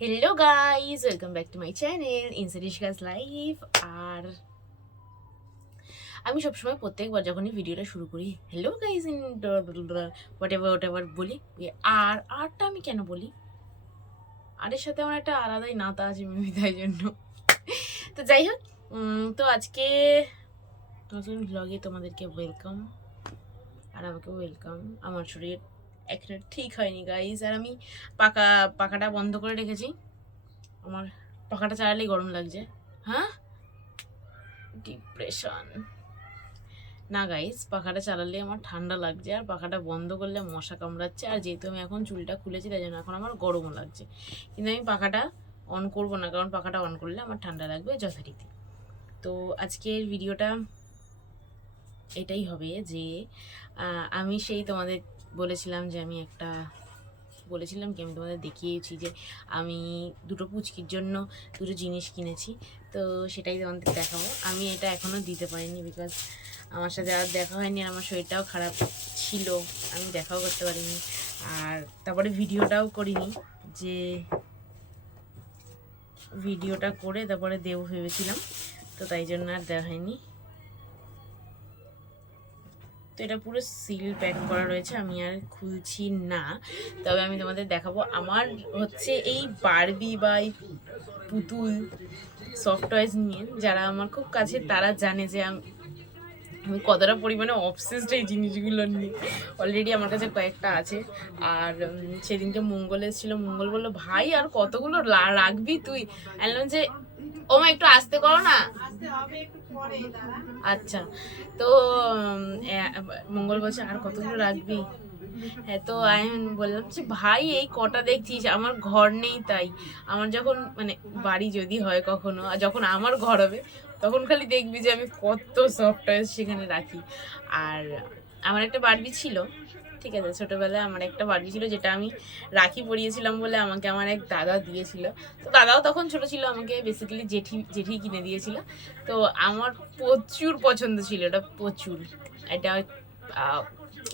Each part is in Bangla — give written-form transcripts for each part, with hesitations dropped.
Hello guys, welcome back to my channel ইনসারিশকাস লাইফ। আর আমি সবসময় প্রত্যেকবার যখনই ভিডিওটা শুরু করি hello guys in whatever বলি, আরটা আমি কেন বলি? আরের সাথে আমার একটা আলাদাই নাতা আছে মেবি, তাই জন্য। তো যাই হোক, তো আজকে নতুন ব্লগে তোমাদেরকে ওয়েলকাম, আর আমাকে ওয়েলকাম। আমার শরীর একটা ঠিক হয়নি গাইজ, আর আমি পাখাটা বন্ধ করে রেখেছি। আমার পাখাটা চালালেই গরম লাগছে। হ্যাঁ, ডিপ্রেশন না গাইস, পাখাটা চালালে আমার ঠান্ডা লাগছে, আর পাখাটা বন্ধ করলে মশা কামড়াচ্ছে। আর যেহেতু আমি এখন চুলটা খুলেছি, তাই জন্য এখন আমার গরমও লাগছে। কিন্তু আমি পাখাটা অন করব না, কারণ পাখাটা অন করলে আমার ঠান্ডা লাগবে যথারীতি। তো আজকের ভিডিওটা এটাই হবে যে আমি সেই তোমাদের বলেছিলাম যে আমি তোমাদের দেখিয়েছি যে আমি দুটো পুচকির জন্য দুটো জিনিস কিনেছি। তো সেটাই তোমাদের দেখাবো। আমি এটা এখনও দিতে পারিনি, বিকজ আমার সাথে আর দেখা হয়নি, আর আমার শরীরটাও খারাপ ছিল, আমি দেখাও করতে পারিনি। আর তারপরে ভিডিওটাও করিনি, যে ভিডিওটা করে তারপরে দেবো ভেবেছিলাম, তো তাই জন্য আর দেওয়া হয়নি। তো এটা পুরো সিল প্যাক করা রয়েছে, আমি আর খুলছি না। তবে আমি তোমাদের দেখাবো আমার হচ্ছে এই বারবি বা এই পুতুল সফট টয়েস নিয়ে যারা আমার খুব কাছে তারা জানে যে আমি কতটা পরিমাণে অবসেসড এই জিনিসগুলো নিয়ে। অলরেডি আমার কাছে কয়েকটা আছে। আর সেদিনকে মঙ্গল এসেছিল, মঙ্গল বললো ভাই আর কতগুলো রাখবি তুই? বললাম যে ও মা একটু আসতে করো না। আচ্ছা, তো মঙ্গল বলছে আর কতগুলো রাখবি? হ্যাঁ, তো আমি বললাম যে ভাই এই কটা দেখছিস, আমার ঘর নেই, তাই আমার যখন মানে বাড়ি যদি হয় কখনো, আর যখন আমার ঘর হবে তখন খালি দেখবি যে আমি কত সফটওয়্যার সেখানে রাখি। আর আমার একটা বারবি ছিল, ঠিক আছে, ছোটোবেলায় আমার একটা বারবি ছিল যেটা আমি রাখি পরিয়েছিলাম বলে আমাকে আমার এক দাদা দিয়েছিল। তো দাদাও তখন ছোট ছিল, আমাকে বেসিক্যালি জেঠি কিনে দিয়েছিল। তো আমার প্রচুর পছন্দ ছিল এটা, প্রচুর। এটা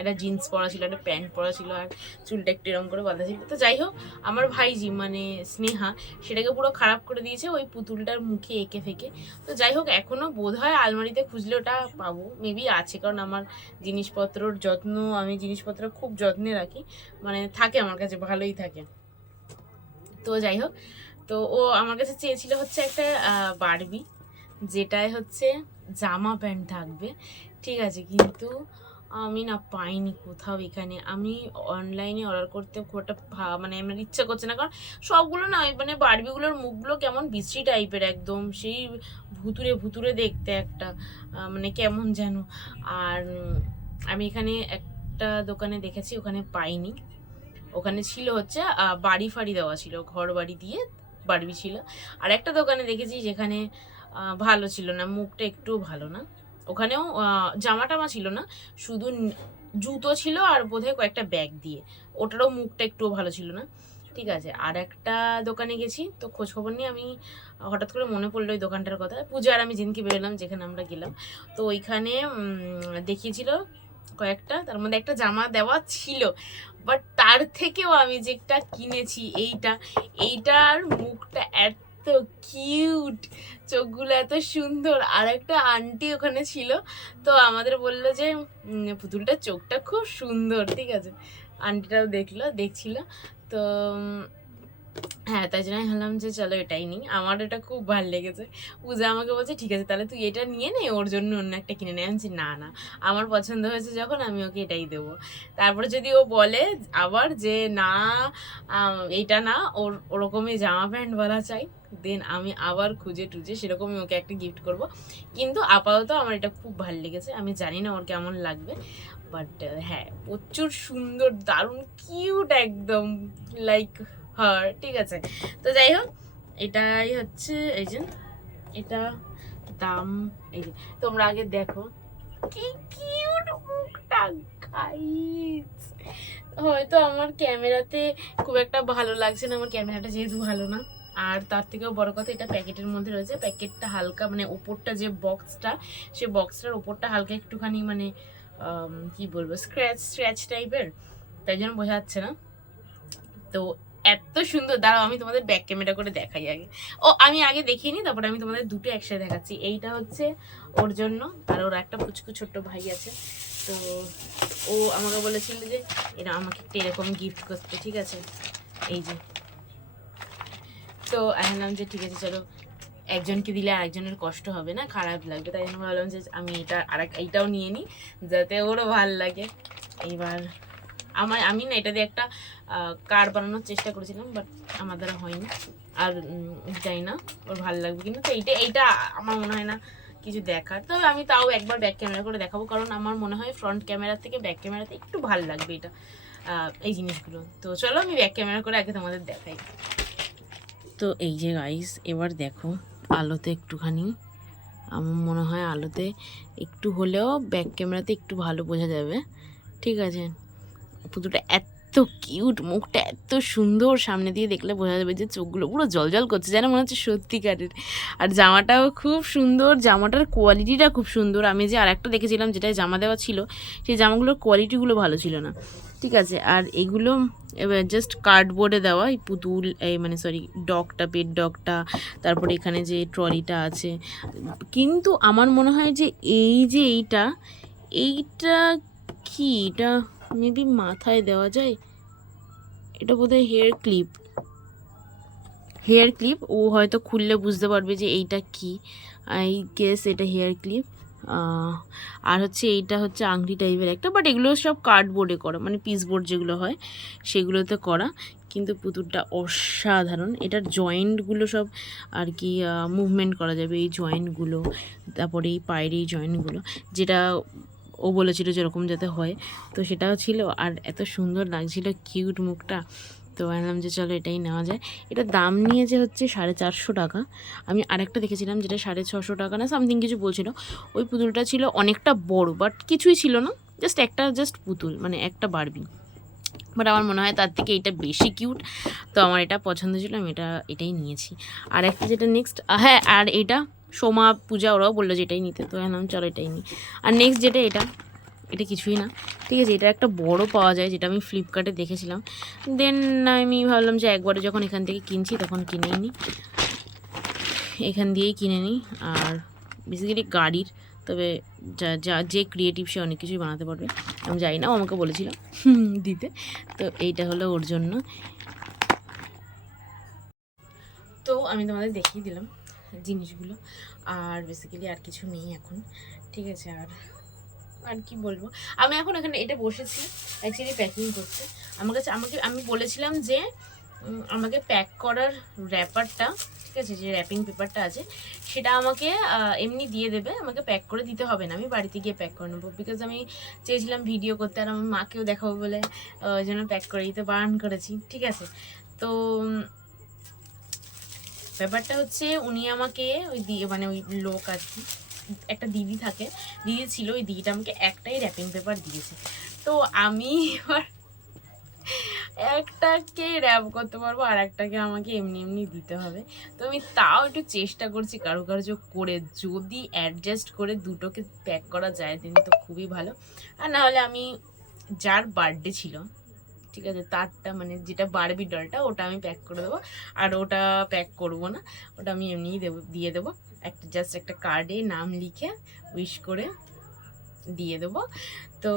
একটা জিন্স পরা ছিল, একটা প্যান্ট পরা ছিল, আর চুলটা একটু এরকম করে বাঁধা ছিল। তো যাই হোক, আমার ভাইজি মানে স্নেহা সেটাকে পুরো খারাপ করে দিয়েছে ওই পুতুলটার মুখে এঁকে ফেঁকে। তো যাই হোক, এখনও বোধ হয় আলমারিতে খুঁজলে ওটা পাবো, মেবি আছে, কারণ আমার জিনিসপত্রর যত্ন, আমি জিনিসপত্র খুব যত্নে রাখি, মানে থাকে আমার কাছে, ভালোই থাকে। তো যাই হোক, তো ও আমার কাছে চেয়েছিল হচ্ছে একটা বারবি, যেটায় হচ্ছে জামা প্যান্ট থাকবে, ঠিক আছে। কিন্তু আমি না পাইনি কোথাও। এখানে আমি অনলাইনে অর্ডার করতে খুব একটা মানে আমার ইচ্ছা করছে না, কারণ সবগুলো না মানে বারবিগুলোর মুখগুলো কেমন বিশ্রী টাইপের, একদম সেই ভুতুরে ভুতুরে দেখতে একটা, মানে কেমন যেন। আর আমি এখানে একটা দোকানে দেখেছি, ওখানে পাইনি। ওখানে ছিল হচ্ছে বাড়ি ফাড়ি দেওয়া ছিল, ঘর বাড়ি দিয়ে বারবি ছিল। আর একটা দোকানে দেখেছি যেখানে ভালো ছিল না, মুখটা একটু ভালো না। ওখানেও জামা টামা ছিল না, শুধু জুতো ছিল আর বোধহয় কয়েকটা ব্যাগ দিয়ে, ওটারও মুখটা একটুও ভালো ছিল না, ঠিক আছে। আর একটা দোকানে গেছি, তো খোঁজখবর নিয়ে আমি হঠাৎ করে মনে পড়লো ওই দোকানটার কথা। পূজার আমি যেদিনকে বেরোলাম, যেখানে আমরা গেলাম, তো ওইখানে দেখিয়েছিল কয়েকটা, তার মধ্যে একটা জামা দেওয়া ছিল। বাট তার থেকেও আমি যেটা কিনেছি এইটার মুখটা এত কিউট, চোখগুলো এত সুন্দর। আর একটা আন্টি ওখানে ছিল, তো আমাদের বললো যে পুতুলটার চোখটা খুব সুন্দর, ঠিক আছে। আন্টিটাও দেখছিল। তো হ্যাঁ, তাই জন্য আমি ভাবলাম যে চলো এটাই নিই, আমার এটা খুব ভালো লেগেছে। পূজা আমাকে বলছে ঠিক আছে তাহলে তুই এটা নিয়ে নে, ওর জন্য অন্য একটা কিনে নে। আমি না না, আমার পছন্দ হয়েছে যখন আমি ওকে এটাই দেবো। তারপরে যদি ও বলে আবার যে না এইটা না, ওরকমই জামা প্যান্টওয়ালা চাই, দেন আমি আবার খুঁজে টুজে সেরকমই ওকে একটা গিফট করব। কিন্তু আপাতত আমার এটা খুব ভালো লেগেছে, আমি জানি না ওর কেমন লাগবে, বাট হ্যাঁ প্রচুর সুন্দর, দারুণ কিউট একদম, লাইক হার, ঠিক আছে। তো যাই হোক, এটাই হচ্ছে এই যে, এটা দাম এই যে, তোমরা আগে দেখো কি কিউট মুখটা গাইস। হয়তো আমার ক্যামেরাতে খুব একটা ভালো লাগছে না, আমার ক্যামেরাটা যেহেতু ভালো না। আর তার থেকেও বড় কথা, এটা প্যাকেটের মধ্যে রয়েছে, প্যাকেটটা হালকা মানে ওপরটা যে বক্সটা, সে বক্সটার ওপরটা হালকা একটুখানি মানে কি বলবো, স্ক্র্যাচ টাইপের, তাই জন্য বোঝা যাচ্ছে না। তো এত সুন্দর। দাঁড়াও আমি তোমাদের ব্যাক ক্যামেরা করে দেখাই আগে। ও আমি আগে দেখিয়ে নিই, তারপরে আমি তোমাদের দুটো একসাথে দেখাচ্ছি। এইটা হচ্ছে ওর জন্য, আর ওর একটা পুচকু ছোট্ট ভাই আছে। তো ও আমাকে বলেছিল যে এরা আমাকে একটা এরকম গিফট করতে, ঠিক আছে, এই যে। তো আমি বললাম যে ঠিক আছে চলো, একজনকে দিলে আরেকজনের কষ্ট হবে না, খারাপ লাগবে, তাই জন্য ভাবলাম যে আমি এইটাও নিয়ে নিই যাতে ওরও ভাল লাগে। এইবার আমি না এটা দিয়ে একটা কার্ড বানানোর চেষ্টা করেছিলাম, বাট আমার দ্বারা হয়নি, আর জানি না ওর ভালো লাগবে কিন্তু। তো এইটা আমার মনে হয় না কিছু দেখার, তবে আমি তাও একবার ব্যাক ক্যামেরা করে দেখাবো, কারণ আমার মনে হয় ফ্রন্ট ক্যামেরা থেকে ব্যাক ক্যামেরাতে একটু ভালো লাগবে এটা, এই জিনিসগুলো। তো চলো আমি ব্যাক ক্যামেরা করে আগে তোমাদের দেখাই। তো এই যে গাইস, এবার দেখো আলোতে একটুখানি, আমার মনে হয় আলোতে একটু হলেও ব্যাক ক্যামেরাতে একটু ভালো বোঝা যাবে, ঠিক আছে। পুতুলটা এত কিউট, মুখটা এত সুন্দর, সামনে দিয়ে দেখলে বোঝা যাবে যে চোখগুলো পুরো জলজল করছে, যেন মনে হচ্ছে সত্যিকারের। আর জামাটাও খুব সুন্দর, জামাটার কোয়ালিটিটা খুব সুন্দর। আমি যে আরেকটা দেখেছিলাম যেটায় জামা দেওয়া ছিল, সেই জামাগুলোর কোয়ালিটিগুলো ভালো ছিল না, ঠিক আছে। আর এগুলো এবার জাস্ট কার্ডবোর্ডে দেওয়া, এই পুতুল, এই মানে সরি ডগটা, পেট ডগটা, তারপরে এখানে যে ট্রলিটা আছে। কিন্তু আমার মনে হয় যে এইটা কি, এটা মেবি মাথায় দেওয়া যায়, এটা বোধহয় হেয়ার ক্লিপ। ও হয়তো খুললে বুঝতে পারবে যে এইটা কি। আই গেস এটা হেয়ার ক্লিপ। আর হচ্ছে এইটা হচ্ছে আংটি টাইপের একটা, বাট এগুলো সব কার্ডবোর্ডে করা, মানে পিসবোর্ড যেগুলো হয় সেগুলোতে করা। কিন্তু পুতুলটা অসাধারণ, এটার জয়েন্টগুলো সব আর কি মুভমেন্ট করা যাবে, এই জয়েন্টগুলো, তারপরে এই পায়ের এই জয়েন্টগুলো, যেটা ও বলেছিল যেরকম যাতে হয়, তো সেটাও ছিল। আর এত সুন্দর লাগছিল, কিউট মুখটা। তো ভাবলাম যে চলো এটাই নেওয়া যায়। এটার দাম নিয়েছে হচ্ছে 450 টাকা। আমি আরেকটা দেখেছিলাম যেটা 650 টাকা না সামথিং কিছু বলছিল। ওই পুতুলটা ছিল অনেকটা বড়, বাট কিছুই ছিল না, জাস্ট পুতুল, মানে একটা বারবি। বাট আমার মনে হয় তার থেকে এটা বেশি কিউট, তো আমার এটা পছন্দ ছিল, আমি এটাই নিয়েছি। আর একটা যেটা নেক্সট, হ্যাঁ, আর এটা সোমা পূজা ওরাও বললো যে এটাই নিতে, তো আমি চলো এটাই নিই। আর নেক্সট যেটা, এটা কিছুই না, ঠিক আছে। এটা একটা বড় পাওয়া যায়, যেটা আমি ফ্লিপকার্টে দেখেছিলাম। দেন আমি ভাবলাম যে একবারে যখন এখান থেকে কিনছি তখন কিনেই নিই, এখান দিয়েই কিনে নিই। আর বেসিক্যালি গাড়ির, তবে যে ক্রিয়েটিভ সে অনেক কিছুই বানাতে পারবে, আমি জানি না, ও আমাকে বলেছিল দিতে। তো এইটা হলো ওর জন্য। তো আমি তোমাদের দেখিয়ে দিলাম জিনিসগুলো, আর বেসিক্যালি আর কিছু নেই এখন, ঠিক আছে। আর কি বলবো, আমি এখন এখানে এটা বসেছি অ্যাকচুয়ালি প্যাকিং করতে। আমি বলেছিলাম যে আমাকে প্যাক করার র্যাপারটা, ঠিক আছে, যে র্যাপিং পেপারটা আছে সেটা আমাকে এমনি দিয়ে দেবে, আমাকে প্যাক করে দিতে হবে না, আমি বাড়িতে গিয়ে প্যাক করে নেবো। বিকজ আমি চেয়েছিলাম ভিডিও করতে, আর আমার মাকেও দেখাবো বলে ওই জন্য প্যাক করে দিতে বারণ করেছি, ঠিক আছে। তো ব্যাপারটা হচ্ছে উনি আমাকে ওই মানে ওই লোক আর কি, একটা দিদি ছিল, ওই দিদিটা আমাকে একটাই র্যাপিং পেপার দিয়েছে। তো আমি এবার একটাকে র্যাপ করতে পারবো, আর একটাকে আমাকে এমনি দিতে হবে। তো আমি তাও একটু চেষ্টা করছি কারুকার্য করে, যদি অ্যাডজাস্ট করে দুটোকে প্যাক করা যায় দেন তো খুবই ভালো। আর না হলে আমি যার বার্থডে ছিল, ঠিক আছে, তারটা মানে যেটা বারবি ডলটা, ওটা আমি প্যাক করে দেবো। আর ওটা প্যাক করবো না, ওটা আমি এমনিই দিয়ে দেবো, জাস্ট একটা কার্ডে নাম লিখে উইশ করে দিয়ে দেবো। তো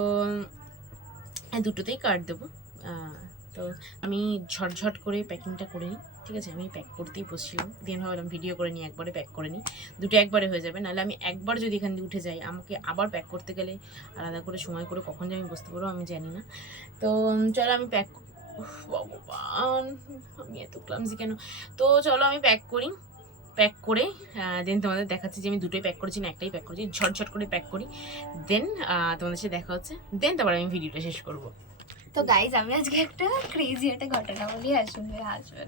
দুটোতেই কার্ড দেবো। তো আমি ঝটঝট করে প্যাকিংটা করে নিই, ঠিক আছে। আমি প্যাক করতেই বসছিলাম, দিন ভাবলাম ভিডিও করে নিই, একবারে প্যাক করে নিই, দুটো একবারে হয়ে যাবে। নাহলে আমি একবার যদি এখান দিয়ে উঠে যাই, আমাকে আবার প্যাক করতে গেলে আলাদা করে সময় করে কখন যে আমি বসতে পারবো আমি জানি না। তো চলো আমি ভগবান, আমি এত ক্লামসি কেন। তো চলো আমি প্যাক করে দেন তোমাদের দেখাচ্ছি যে আমি দুটোই প্যাক করেছি না একটাই প্যাক করেছি। ঝটঝট করে প্যাক করি, দেন তোমাদের সাথে দেখা হচ্ছে, দেন তারপর আমি ভিডিওটা শেষ করবো। তো গাইজ আমি আজকে একটা ক্রেজি একটা ঘটনা বলি, হাসবে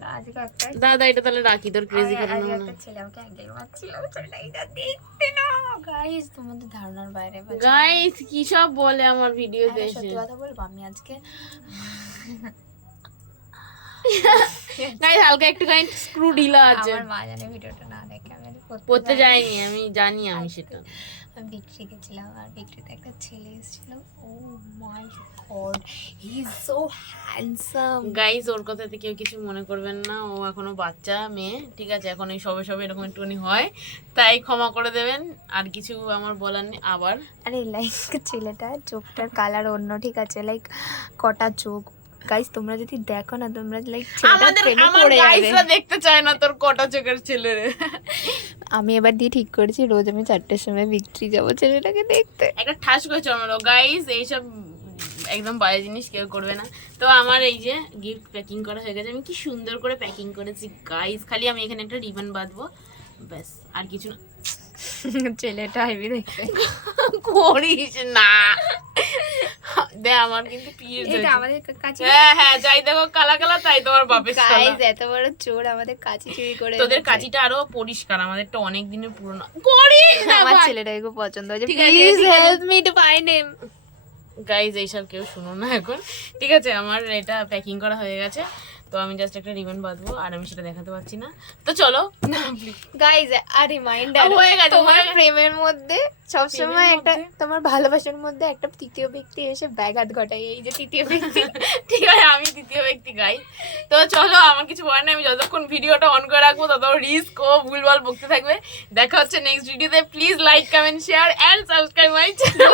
না। আজকে একটা দাদা এটা তাহলে রাখি, তোর ক্রেজি ঘটনা। একটা ছেলে আমাকে হ্যান্ডেল মারছিল, ছেলেটা এটা দেখতে না গাইজ, তোমাদের ধারণার বাইরে। গাইজ কি সব বলে আমার ভিডিওতে এসে, সত্যি কথা বলবো, আমি আজকে গাইজ হালকা একটুখানি স্ক্রু ঢিলা আছে, আমার মা জানে ভিডিওটা না দেখে আমি পড়তে যাইনি, আমি জানি, আমি সেটা আমি বিক্রি গেছিলাম, আর বিক্রিতে একটা ছেলে এসেছিল, oh my god, he is so handsome. Guys ওর কথাতে কেউ কিছু মনে করবেন না, ও এখনো বাচ্চা মেয়ে, ঠিক আছে, এখন এই সবে সবে এরকম একটুখানি হয়, তাই ক্ষমা করে দেবেন, আর কিছু আমার বলার নেই। আবার আরে লাইক ছেলেটা চোখটার কালার অন্য, ঠিক আছে, লাইক কটা চোখ। গাইস তোমরা যদি দেখো না, তোমরা লাইক ছেলেটার আমাদের প্রেমে আমার পড়ে যাবে। গাইজরা দেখতে চায় না তোর কটা চোখের ছেলে রে। আমি এবার দিয়ে ঠিক করেছি, রোজ আমি 4টের সময় বিক্রি যাবো ছেলেটাকে দেখতে। একটা ঠাস করে চমড়ো গাইজ, এইসব একদম বাজে জিনিস কেউ করবে না। তো আমার এই যে গিফট প্যাকিং করা হয়ে গেছে, আমি কি সুন্দর করে প্যাকিং করেছি গাইজ, খালি আমি এখানে একটা রিবন বাঁধবো, ব্যাস, আর কিছু না। ছেলেটা হেভি দেখতে। করিস না, দে আমার কিন্তু পিরিয়ড এটা আমাদের কাছে হ্যাঁ হ্যাঁ, যাই দেখো কালা কালা, তাই তোমার বাপের শালা। গাইস এত বড় চোর আমাদের কাছে চুরি করে তোদের এনেছে। কাঁচিটা আরো পরিষ্কার, আমাদেরটা অনেক দিনের পুরনো। করিস না আমার ভাই। ছেলেটাকে খুব পছন্দ হয়েছে, ঠিক আছে, প্লিজ ঠিক আছে। Help me to find him. Guys এইসব কেউ শুনো না এখন, ঠিক আছে, আমার এটা প্যাকিং করা হয়ে গেছে, তো আমি জাস্ট একটা রিবন বাঁধবো, আর আমি সেটা দেখাতে পারছি না, তো চলো না প্লিজ। গাইস আর রিমাইন্ডার, হয়ে গেছে, তোমার হয়ে গেছে। প্রেমের মধ্যে সবসময় প্রেমের একটা, মধ্যে? তোমার ভালোবাসার মধ্যে একটা তৃতীয় ব্যক্তি এসে ব্যাঘাত ঘটায়, এই যে তৃতীয় ব্যক্তি। ঠিক আছে, আমি তৃতীয় ব্যক্তি গাই, তো চলো, আমার কিছু বলার নেই, আমি যতক্ষণ ভিডিওটা অন করে রাখবো তত রিস্ক ও ভুলভাল বকতে থাকবে। দেখা হচ্ছে নেক্সট ভিডিওতে, please like comment share and subscribe my channel.